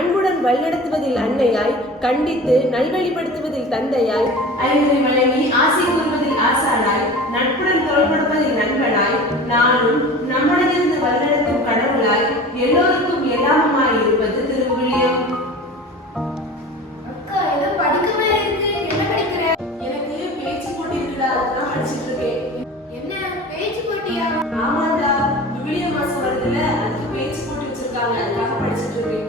அன்புடன் வழிநடத்துவதில் அன்னையாய் கண்டித்து நல்வழிப்படுத்துவதில் தந்தையாய் அறிவுரை வழங்கி ஆசை கூறுவதில் ஆசானாய் நட்புடன் கொடுப்பதில் நண்பனாய் நானும் நம்முடனிருந்து வழிநடத்தும் கடவுளாய் எல்லோருக்கும் எல்லாமுமாய் இருப்பது திருவிழியம் ஆமாடா விவிலிய மாசம் வருதுல அதுக்கு பேச்சு போட்டி வச்சிருக்காங்க அதுக்காக படிச்சிட்டு இருக்கேன்.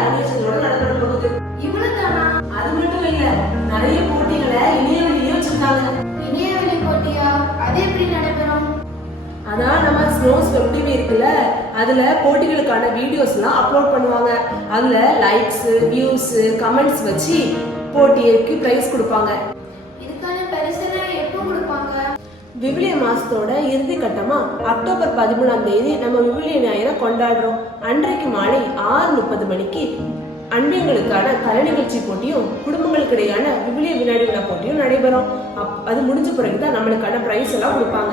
நடக்க போகுது இவ்வளவுதானா அது மட்டும் இல்ல நிறைய போட்டிகளை இணையவெளியே வச்சிருக்காங்க. இணையவெளி போட்டியா? அது எப்படி நடைபெறும்? அதான் நம்ம ஸ்னோஸ் வெப் டிவி இருக்குல்ல அதுல போட்டிகளுக்கான வீடியோஸ்லாம் அப்லோட் பண்ணுவாங்க. அதுல லைக்ஸ் வியூஸ் கமெண்ட்ஸ் வச்சு போட்டிக்கு பிரைஸ் கொடுப்பாங்க. இதுக்கான கொடுப்பாங்க விவிலிய மாசத்தோட இறுதி கட்டமா அக்டோபர் பதிமூணாம் தேதி நம்ம விவிலிய ஞாயிறை கொண்டாடுறோம். அன்றைக்கு மாலை ஆறு முப்பது மணிக்கு அன்பியங்களுக்கான கலை நிகழ்ச்சி போட்டியும் குடும்பங்களுக்கு இடையான விவிலிய வினாடி விழா போட்டியும் நடைபெறும். அப்- அது முடிஞ்ச பிறகுதான் நம்மளுக்கான பிரைஸ் எல்லாம் கொடுப்பாங்க.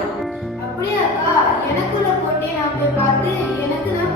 அப்படியா அக்கா எனக்கு உள்ள போட்டியை நான் போய் பார்த்து எனக்கு தான்